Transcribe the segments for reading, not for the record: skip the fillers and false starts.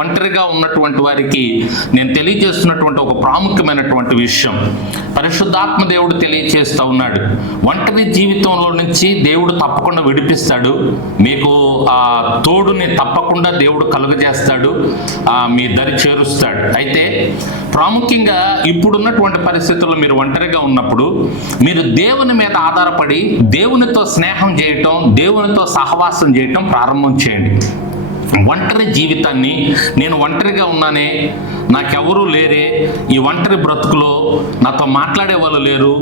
ఒంటరిగా ఉన్నటువంటి వారికి నేను తెలియజేస్తున్నటువంటి ఒక ప్రాముఖ్యమైనటువంటి విషయం, పరిశుద్ధాత్మ దేవుడు తెలియజేస్తూ ఉన్నాడు. ఒంటరి జీవితంలో నుంచి దేవుడు తప్పకుండా విడిపిస్తాడు. మీకు ఆ తోడుని తప్పకుండా దేవుడు కలుగజేస్తాడు, మీ దరి చేరుస్తాడు. అయితే ప్రాముఖ్యంగా ఇప్పుడున్నటువంటి పరిస్థితుల్లో మీరు ఒంటరిగా ఉన్నప్పుడు మీరు దేవుని మీద ఆధారపడి దేవునితో స్నేహం చేయటం, దేవునితో సహవాసం చేయటం ప్రారంభం చేయండి. ఒంటరి జీవితాన్ని, నేను ఒంటరిగా ఉన్నానే, నాకెవరూ లేరే, ఈ ఒంటరి బ్రతుకులో నాతో మాట్లాడే వాళ్ళు లేరు,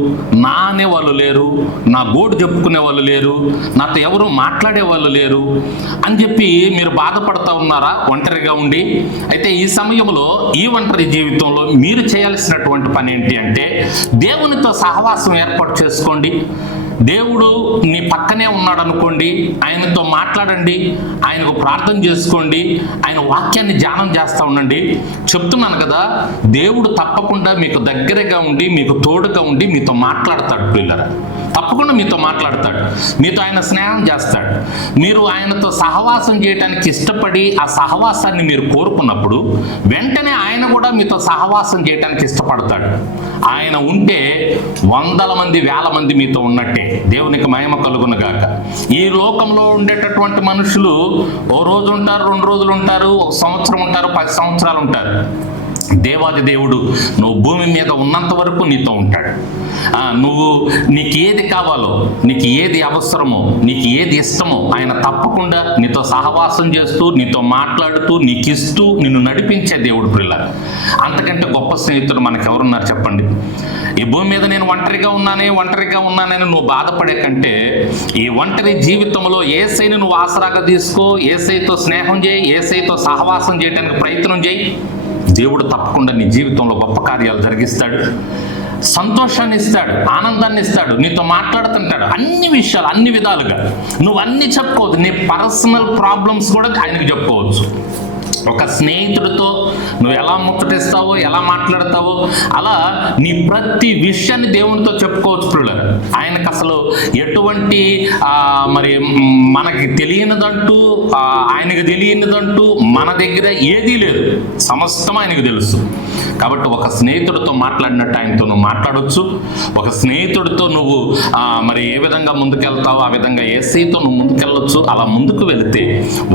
నా అనే వాళ్ళు లేరు, నా గోడు చెప్పుకునే వాళ్ళు లేరు, నాతో ఎవరు మాట్లాడే వాళ్ళు లేరు అని చెప్పి మీరు బాధపడుతూ ఉన్నారా ఒంటరిగా ఉండి? అయితే ఈ సమయంలో ఈ ఒంటరి జీవితంలో మీరు చేయాల్సినటువంటి పని ఏంటి అంటే, దేవునితో సహవాసం ఏర్పాటు చేసుకోండి. దేవుడు నీ పక్కనే ఉన్నాడు అనుకోండి, ఆయనతో మాట్లాడండి, ఆయనకు ప్రార్థన చేసుకోండి, ఆయన వాక్యాన్ని ధ్యానం చేస్తూ ఉండండి. చెప్తున్నాను కదా, దేవుడు తప్పకుండా మీకు దగ్గరగా ఉండి, మీకు తోడుగా ఉండి మీతో మాట్లాడతాడు. పిల్లరా, తప్పకుండా మీతో మాట్లాడతాడు, మీతో ఆయన స్నేహం చేస్తాడు. మీరు ఆయనతో సహవాసం చేయడానికి ఇష్టపడి ఆ సహవాసాన్ని మీరు కోరుకున్నప్పుడు వెంటనే ఆయన కూడా మీతో సహవాసం చేయడానికి ఇష్టపడతాడు. ఆయన ఉంటే వందల మంది, వేల మంది మీతో ఉన్నట్టే. దేవునికి మహిమ కలుగును గాక. ఈ లోకంలో ఉండేటటువంటి మనుషులు ఓ రోజు ఉంటారు, 2 రోజులు ఉంటారు, 1 సంవత్సరం ఉంటారు, 10 సంవత్సరాలు ఉంటారు. దేవాది దేవుడు నువ్వు భూమి మీద ఉన్నంత వరకు నీతో ఉంటాడు. నీకు ఏది కావాలో, నీకు ఏది అవసరమో, నీకు ఏది ఇష్టమో ఆయన తప్పకుండా నీతో సహవాసం చేస్తూ, నీతో మాట్లాడుతూ, నీకు ఇస్తూ, నిన్ను నడిపించే దేవుడు. పిల్లలు, అంతకంటే గొప్ప స్నేహితుడు మనకు ఎవరున్నారు చెప్పండి? ఈ భూమి మీద నేను ఒంటరిగా ఉన్నానని నువ్వు బాధపడే కంటే, ఈ ఒంటరి జీవితంలో యేసయ్యను నువ్వు ఆసరాగా తీసుకో, యేసయ్యతో స్నేహం చేయి, యేసయ్యతో సహవాసం చేయడానికి ప్రయత్నం చేయి. దేవుడు తప్పకుండా నీ జీవితంలో గొప్ప కార్యాలు జరిగిస్తాడు, సంతోషాన్ని ఇస్తాడు, ఆనందాన్ని ఇస్తాడు, నీతో మాట్లాడుతుంటాడు. అన్ని విషయాలు, అన్ని విధాలుగా నువ్వు అన్ని చెప్పుకోవచ్చు. నీ పర్సనల్ ప్రాబ్లమ్స్ కూడా ఆయనకు చెప్పుకోవచ్చు. ఒక స్నేహితుడితో నువ్వు ఎలా ముచ్చటిస్తావో, ఎలా మాట్లాడతావో, అలా నీ ప్రతి విషయాన్ని దేవునితో చెప్పుకోవచ్చు. పిల్లలు, ఆయనకు అసలు ఎటువంటి మరి మనకి తెలియనిదంటూ, ఆయనకు తెలియనిదంటూ మన దగ్గర ఏదీ లేదు. సమస్తం ఆయనకు తెలుసు. కాబట్టి ఒక స్నేహితుడితో మాట్లాడినట్టు ఆయనతో నువ్వు మాట్లాడవచ్చు. ఒక స్నేహితుడితో నువ్వు మరి ఏ విధంగా ముందుకెళ్తావో ఆ విధంగా యేసయ్యతో నువ్వు ముందుకెళ్ళొచ్చు. అలా ముందుకు వెళితే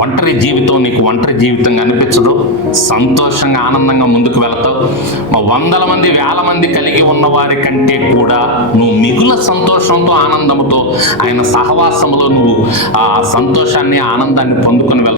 ఒంటరి జీవితం నీకు ఒంటరి జీవితంగా అనిపించదు. సంతోషంగా, ఆనందంగా ముందుకు వెళతావు. వందల మంది, వేల మంది కలిగి ఉన్న వారి కంటే కూడా నువ్వు మిగుల సంతోషంతో, ఆనందంతో ఆయన సహవాసంలో నువ్వు ఆ సంతోషాన్ని, ఆనందాన్ని పొందుకొని వెళ్తావు.